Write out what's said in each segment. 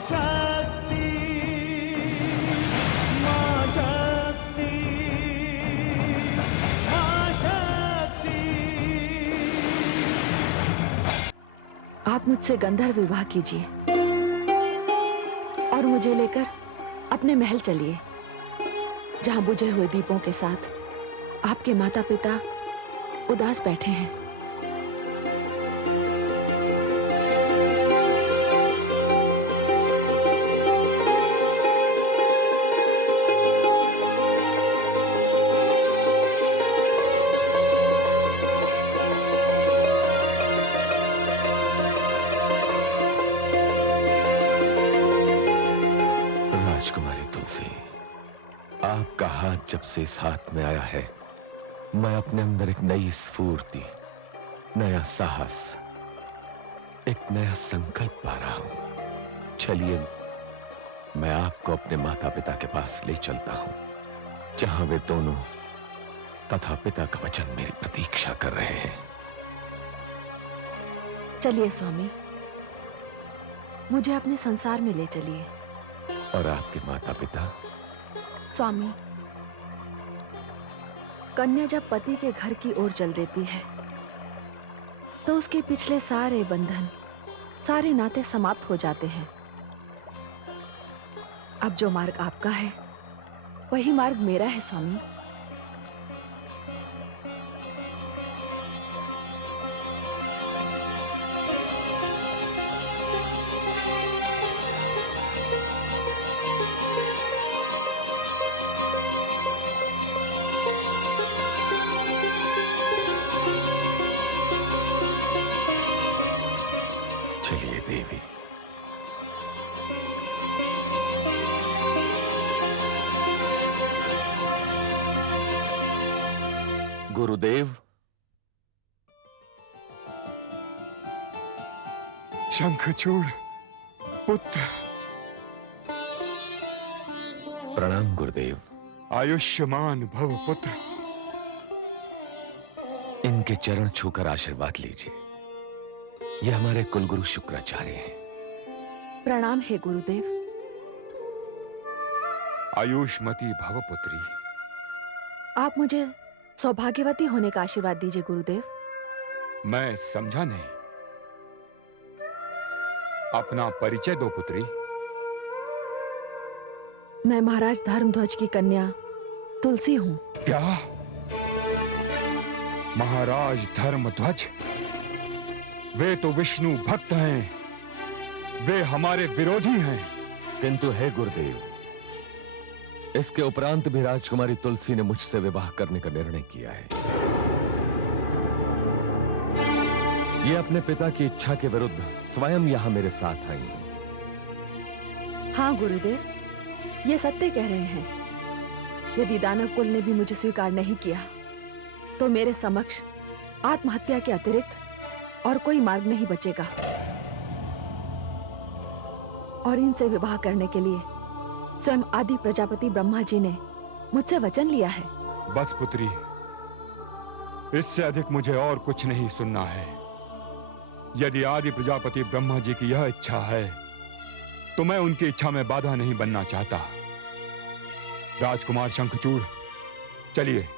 शक्ति, मां शक्ति, मां शक्ति। आप मुझसे गंधर्व विवाह कीजिए और मुझे लेकर अपने महल चलिए, जहां बुझे हुए दीपों के साथ आपके माता पिता उदास बैठे हैं। राजकुमारी तुलसी, आपका हाथ जब से इस हाथ में आया है, मैं अपने अंदर एक नई स्फूर्ति, नया साहस, एक नया संकल्प पा रहा हूं। चलिए, मैं आपको अपने माता पिता के पास ले चलता हूं, जहां वे दोनों तथा पिता का वचन मेरी प्रतीक्षा कर रहे हैं। चलिए स्वामी, मुझे अपने संसार में ले चलिए। और आपके माता पिता? स्वामी, कन्या जब पति के घर की ओर चल देती है तो उसके पिछले सारे बंधन, सारे नाते समाप्त हो जाते हैं। अब जो मार्ग आपका है वही मार्ग मेरा है स्वामी। चलिए देवी। गुरुदेव। शंखचूड़ पुत्र। प्रणाम गुरुदेव। आयुष्मान भव पुत्र। इनके चरण छूकर आशीर्वाद लीजिए। ये हमारे कुलगुरु शुक्राचार्य हैं। प्रणाम है गुरुदेव। आयुष्मती भव पुत्री। आप मुझे सौभाग्यवती होने का आशीर्वाद दीजिए गुरुदेव। मैं समझा नहीं। अपना परिचय दो पुत्री। मैं महाराज धर्मध्वज की कन्या तुलसी हूं। क्या? महाराज धर्मध्वज? वे तो विष्णु भक्त हैं। वे हमारे विरोधी हैं। किंतु हे गुरुदेव, इसके उपरांत भी राजकुमारी तुलसी ने मुझसे विवाह करने का निर्णय किया है। ये अपने पिता की इच्छा के विरुद्ध स्वयं यहां मेरे साथ आई हैं। हाँ गुरुदेव, ये सत्य कह रहे हैं। यदि दानव कुल ने भी मुझे स्वीकार नहीं किया तो मेरे समक्ष आत्महत्या के अतिरिक्त और कोई मार्ग नहीं बचेगा। और इनसे विवाह करने के लिए स्वयं आदि प्रजापति ब्रह्मा जी ने मुझसे वचन लिया है। बस पुत्री, इससे अधिक मुझे और कुछ नहीं सुनना है। यदि आदि प्रजापति ब्रह्मा जी की यह इच्छा है तो मैं उनकी इच्छा में बाधा नहीं बनना चाहता। राजकुमार शंखचूड़, चलिए।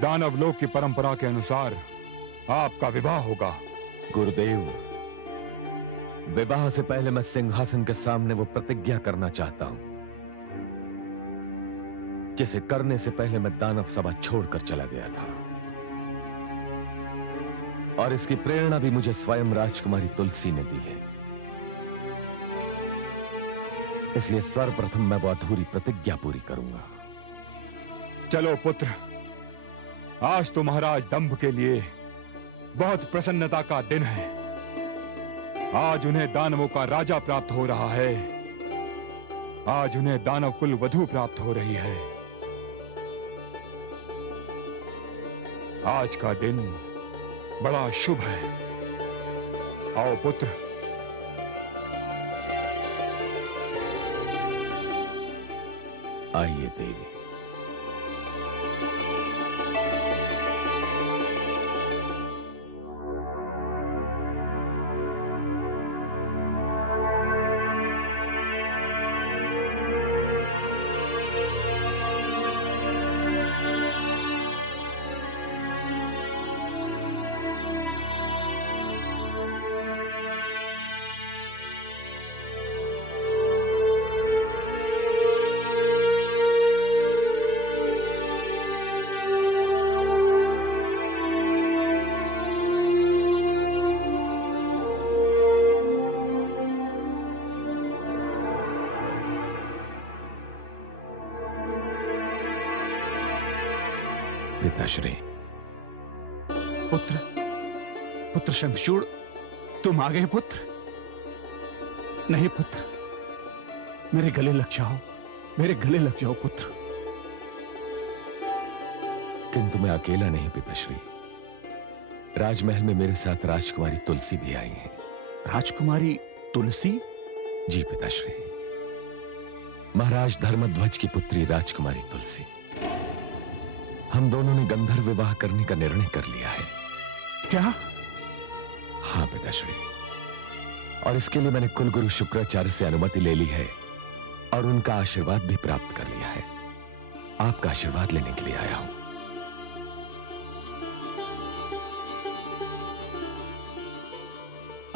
दानव लोक की परंपरा के अनुसार आपका विवाह होगा। गुरुदेव, विवाह से पहले मैं सिंहासन के सामने वो प्रतिज्ञा करना चाहता हूं जिसे करने से पहले मैं दानव सभा छोड़कर चला गया था। और इसकी प्रेरणा भी मुझे स्वयं राजकुमारी तुलसी ने दी है। इसलिए सर्वप्रथम मैं वो अधूरी प्रतिज्ञा पूरी करूंगा। चलो पुत्र, आज तो महाराज दंभ के लिए बहुत प्रसन्नता का दिन है। आज उन्हें दानवों का राजा प्राप्त हो रहा है। आज उन्हें दानव कुल वधू प्राप्त हो रही है। आज का दिन बड़ा शुभ है। आओ पुत्र। आइए देवी। पिताश्री। पुत्र, पुत्र शंखचूड़, तुम आ गए पुत्र। नहीं पुत्र, मेरे गले लग जाओ, मेरे गले लग जाओ पुत्र। किंतु मैं अकेला नहीं पिताश्री, राजमहल में मेरे साथ राजकुमारी तुलसी भी आई है। राजकुमारी तुलसी? जी पिताश्री, महाराज धर्मध्वज की पुत्री राजकुमारी तुलसी। हम दोनों ने गंधर्व विवाह करने का निर्णय कर लिया है। क्या? हाँ पिताश्री, और इसके लिए मैंने कुलगुरु शुक्राचार्य से अनुमति ले ली है और उनका आशीर्वाद भी प्राप्त कर लिया है। आपका आशीर्वाद लेने के लिए आया हूं।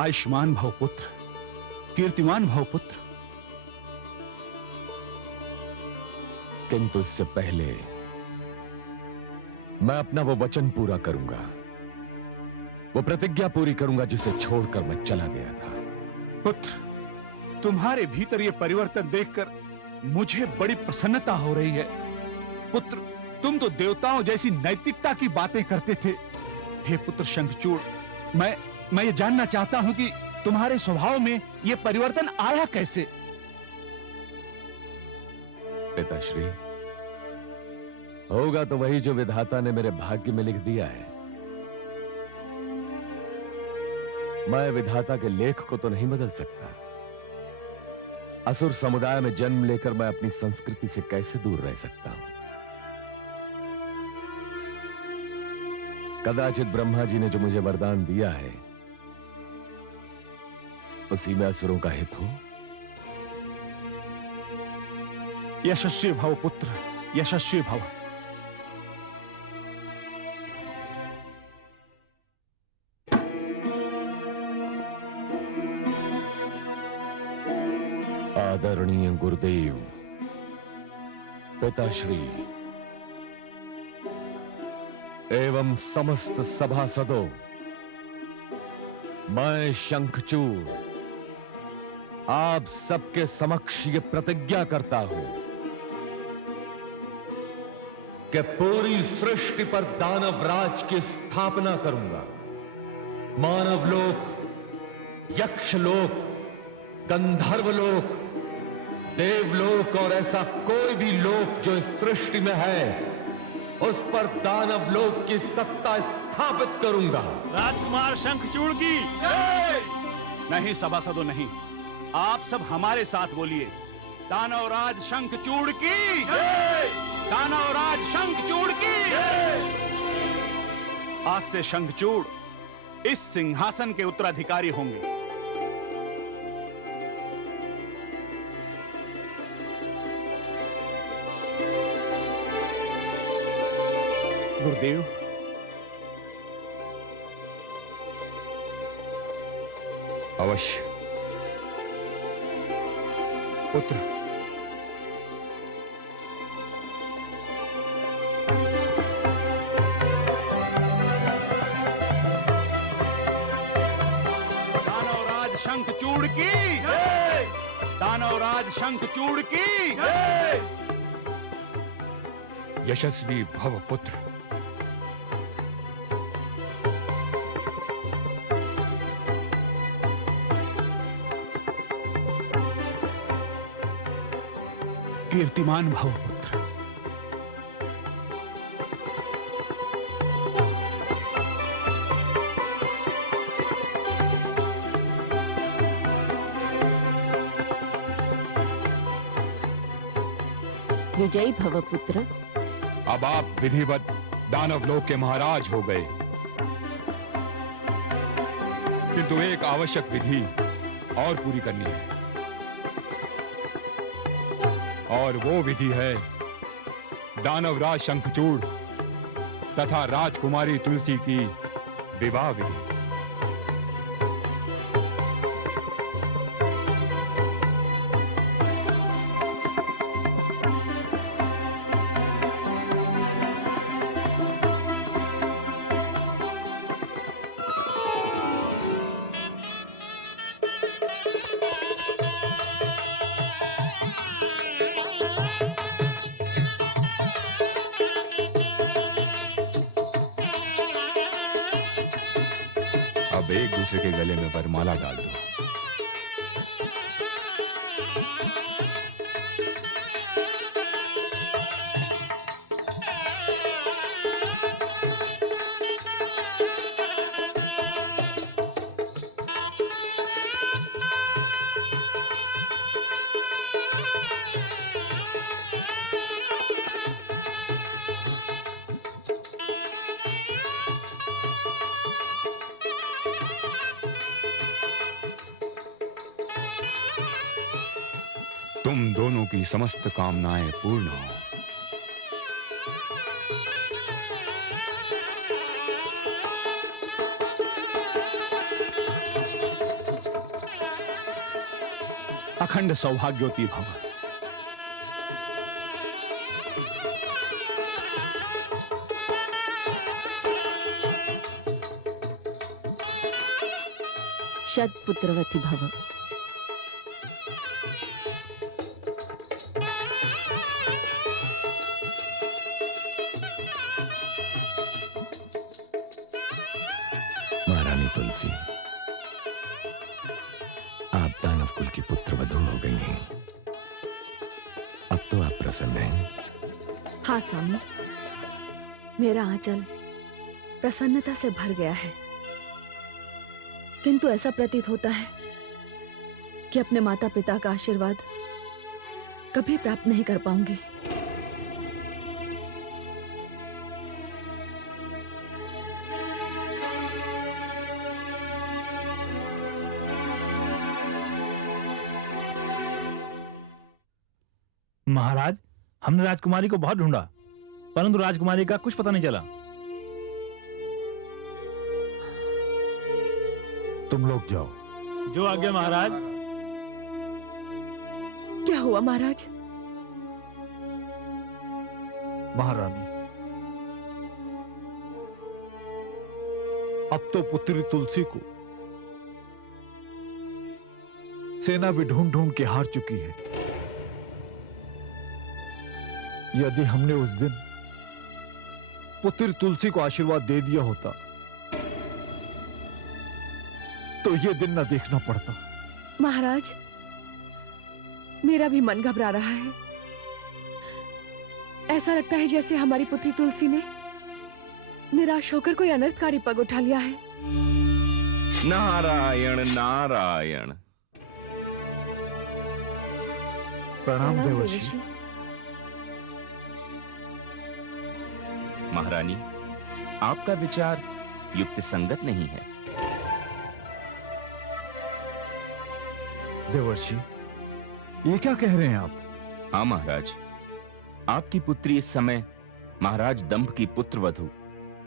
आयुष्मान भव पुत्र, कीर्तिमान भव पुत्र। किंतु इससे पहले मैं अपना वो वचन पूरा करूंगा, वो प्रतिज्ञा पूरी करूंगा जिसे छोड़कर मैं चला गया था। पुत्र, तुम्हारे भीतर ये परिवर्तन देखकर मुझे बड़ी प्रसन्नता हो रही है। पुत्र, तुम तो देवताओं जैसी नैतिकता की बातें करते थे। हे पुत्र शंखचूड़, मैं ये जानना चाहता हूं कि तुम्हारे स्वभाव में ये परिवर्तन आया कैसे? पिताश्री, होगा तो वही जो विधाता ने मेरे भाग्य में लिख दिया है। मैं विधाता के लेख को तो नहीं बदल सकता। असुर समुदाय में जन्म लेकर मैं अपनी संस्कृति से कैसे दूर रह सकता हूं? कदाचित ब्रह्मा जी ने जो मुझे वरदान दिया है उसी में असुरों का हित हो। यशस्वी भव पुत्र, यशस्वी भव। आदरणीय गुरुदेव, पिताश्री एवं समस्त सभासदों, मैं शंखचूड़ आप सबके समक्ष ये प्रतिज्ञा करता हूं कि पूरी सृष्टि पर दानव राज की स्थापना करूंगा। मानवलोक, यक्षलोक, गंधर्वलोक, देवलोक और ऐसा कोई भी लोक जो इस सृष्टि में है, उस पर दानव लोक की सत्ता स्थापित करूंगा। राजकुमार शंखचूड़ की नहीं सभासदों, नहीं, आप सब हमारे साथ बोलिए। दानवराज शंखचूड़ की, दानवराज शंखचूड़ की। आज से शंखचूड़ इस सिंहासन के उत्तराधिकारी होंगे। गुरुदेव, अवश्य पुत्र। दानवराज शंखचूड़ की, दानवराज शंखचूड़ की। यशस्वी भव पुत्र। कीर्तिमान भव पुत्र। विजयी भव पुत्र। अब आप विधिवत दानवलोक के महाराज हो गए, किंतु एक आवश्यक विधि और पूरी करनी है, और वो विधि है दानवराज शंखचूड़ तथा राजकुमारी तुलसी की विवाह विधि। अब एक दूसरे के गले में वरमाला डाल दो। तुम दोनों की समस्त कामनाएं पूर्ण हो। अखंड सौभाग्यवती भव। शतपुत्रवती भव। महारानी तुलसी, आप दानव कुल की पुत्र वधू हो गई हैं। अब तो आप प्रसन्न हैं। हाँ स्वामी, मेरा आंचल प्रसन्नता से भर गया है, किंतु ऐसा प्रतीत होता है कि अपने माता पिता का आशीर्वाद कभी प्राप्त नहीं कर पाऊंगी। महाराज, हमने राजकुमारी को बहुत ढूंढा, परंतु राजकुमारी का कुछ पता नहीं चला। तुम लोग जाओ। जो आज्ञा महाराज। क्या हुआ महाराज? महारानी, अब तो पुत्री तुलसी को सेना भी ढूंढ ढूंढ के हार चुकी है। यदि हमने उस दिन पुत्री तुलसी को आशीर्वाद दे दिया होता तो ये दिन न देखना पड़ता। महाराज, मेरा भी मन घबरा रहा है। ऐसा लगता है जैसे हमारी पुत्री तुलसी ने निराश होकर कोई अनर्थकारी पग उठा लिया है। नारायण नारायण। प्रणाम देवर्षि। महारानी, आपका विचार युक्त संगत नहीं है। देवर्षि, ये क्या कह रहे हैं आप? हाँ महाराज, आपकी पुत्री इस समय महाराज दंभ की पुत्र वधू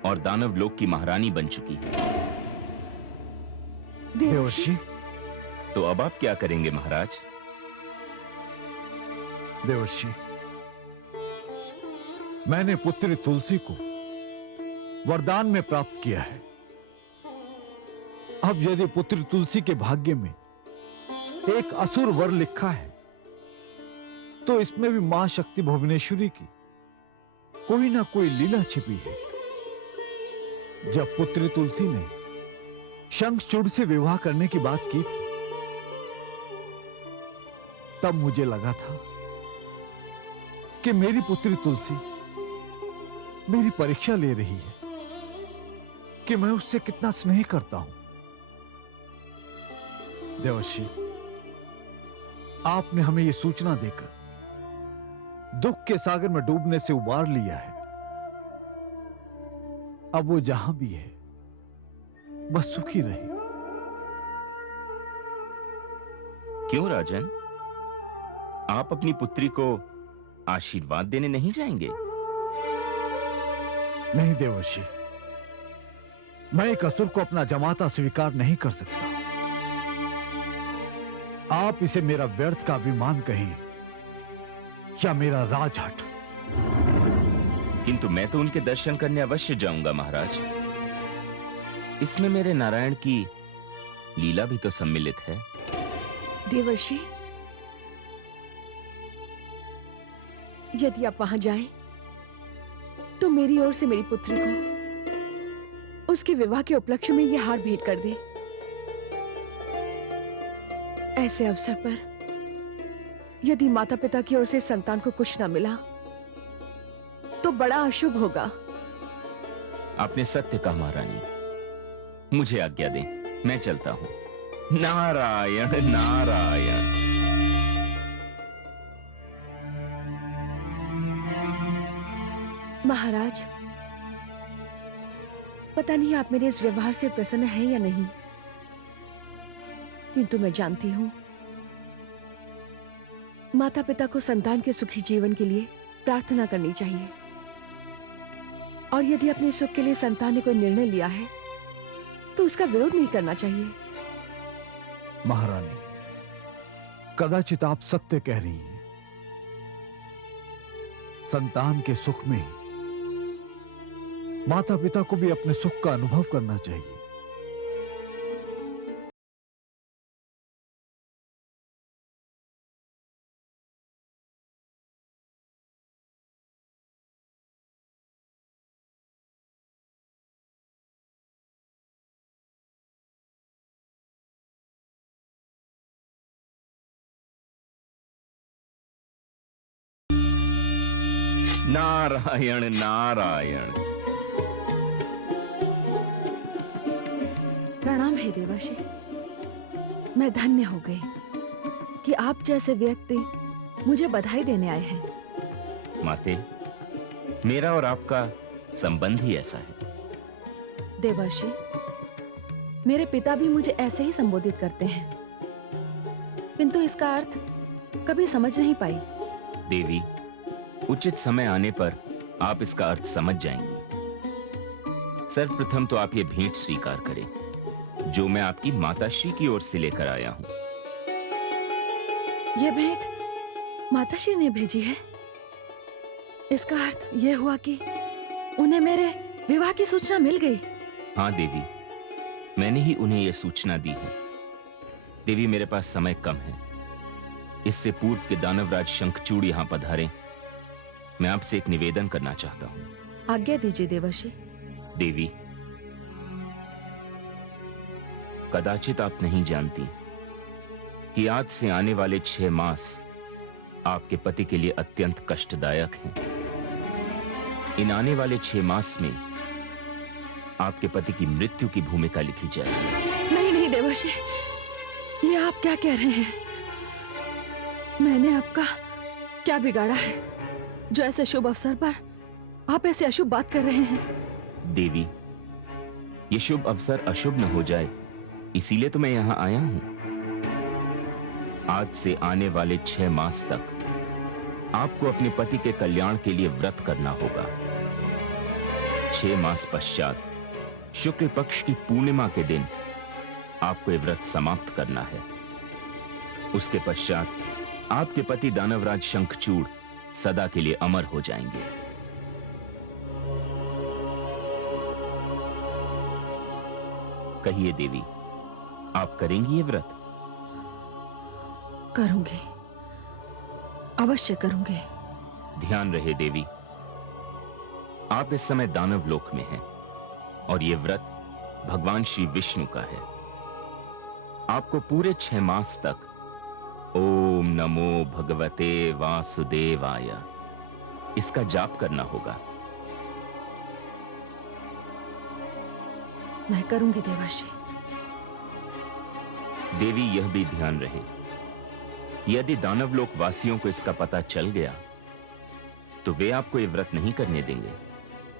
और दानव लोक की महारानी बन चुकी है। देवर्षि, तो अब आप क्या करेंगे महाराज? देवर्षि, मैंने पुत्री तुलसी को वरदान में प्राप्त किया है। अब यदि पुत्री तुलसी के भाग्य में एक असुर वर लिखा है तो इसमें भी मां शक्ति भुवनेश्वरी की कोई ना कोई लीला छिपी है। जब पुत्री तुलसी ने शंखचूड़ से विवाह करने की बात की थी, तब मुझे लगा था कि मेरी पुत्री तुलसी मेरी परीक्षा ले रही है कि मैं उससे कितना स्नेह करता हूं। देवर्षि, आपने हमें यह सूचना देकर दुख के सागर में डूबने से उबार लिया है। अब वो जहां भी है बस सुखी रहे। क्यों राजन, आप अपनी पुत्री को आशीर्वाद देने नहीं जाएंगे? नहीं देवर्षि, मैं एक असुर को अपना जमाता स्वीकार नहीं कर सकता। आप इसे मेरा व्यर्थ का अभिमान कहिए या मेरा राजहट। किंतु मैं तो उनके दर्शन करने अवश्य जाऊंगा महाराज। इसमें मेरे नारायण की लीला भी तो सम्मिलित है। देवर्षि, यदि आप वहां जाएं, तो मेरी ओर से मेरी पुत्री को उसके विवाह के उपलक्ष्य में यह हार भेंट कर दे। ऐसे अवसर पर यदि माता पिता की ओर से संतान को कुछ न मिला तो बड़ा अशुभ होगा। आपने सत्य कहा महारानी, मुझे आज्ञा दें, मैं चलता हूं। नारायण नारायण। महाराज, पता नहीं आप मेरे इस व्यवहार से प्रसन्न हैं या नहीं, किंतु मैं जानती हूं माता पिता को संतान के सुखी जीवन के लिए प्रार्थना करनी चाहिए, और यदि अपने सुख के लिए संतान ने कोई निर्णय लिया है तो उसका विरोध नहीं करना चाहिए। महारानी, कदाचित आप सत्य कह रही हैं। संतान के सुख में माता पिता को भी अपने सुख का अनुभव करना चाहिए। नारायण नारायण। प्रणाम हे देवाशी, मैं धन्य हो गई कि आप जैसे व्यक्ति मुझे बधाई देने आए हैं। माते, मेरा और आपका संबंध ही ऐसा है। देवाशी, मेरे पिता भी मुझे ऐसे ही संबोधित करते हैं, किंतु इसका अर्थ कभी समझ नहीं पाई। देवी, उचित समय आने पर आप इसका अर्थ समझ जाएंगी। सर्वप्रथम तो आप ये भेंट स्वीकार करें जो मैं आपकी माताश्री की ओर से लेकर आया हूं। ये भेंट माताश्री ने भेजी है। इसका अर्थ यह हुआ कि उन्हें मेरे विवाह की सूचना मिल गई। हाँ देवी, मैंने ही उन्हें यह सूचना दी है। देवी, मेरे पास समय कम है। इससे पूर्व के दानवराज शंखचूड़ यहां पधारें, मैं आपसे एक निवेदन करना चाहता हूं। आज्ञा दीजिए देवर्षि। देवी, कदाचित आप नहीं जानती कि आज से आने वाले 6 मास आपके पति के लिए अत्यंत कष्टदायक हैं। इन आने वाले 6 मास में आपके पति की मृत्यु की भूमिका लिखी जाएगी। नहीं नहीं देवर्षि, ये आप क्या कह रहे हैं? मैंने आपका क्या बिगाड़ा है जो ऐसे शुभ अवसर पर आप ऐसे अशुभ बात कर रहे हैं? देवी, ये शुभ अवसर अशुभ न हो जाए, इसीलिए तो मैं यहां आया हूं। आज से आने वाले 6 मास तक आपको अपने पति के कल्याण के लिए व्रत करना होगा। 6 मास पश्चात शुक्ल पक्ष की पूर्णिमा के दिन आपको ये व्रत समाप्त करना है। उसके पश्चात आपके पति दानवराज शंखचूड़ सदा के लिए अमर हो जाएंगे। कहिए देवी, आप करेंगी ये व्रत? करूंगी, अवश्य करूंगी। ध्यान रहे देवी, आप इस समय दानव लोक में हैं और ये व्रत भगवान श्री विष्णु का है। आपको पूरे 6 मास तक ओम नमो भगवते वासुदेवाय इसका जाप करना होगा। मैं करूंगी देवर्षि। देवी, यह भी ध्यान रहे, यदि दानवलोक वासियों को इसका पता चल गया तो वे आपको ये व्रत नहीं करने देंगे।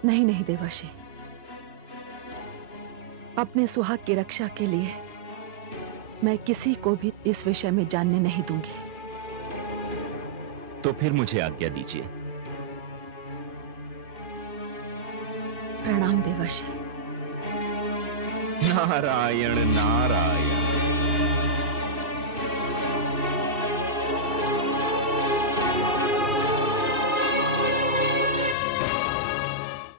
नहीं नहीं देवर्षि, अपने सुहाग की रक्षा के लिए मैं किसी को भी इस विषय में जानने नहीं दूंगी। तो फिर मुझे आज्ञा दीजिए। प्रणाम देवर्षि। नारायण नारायण।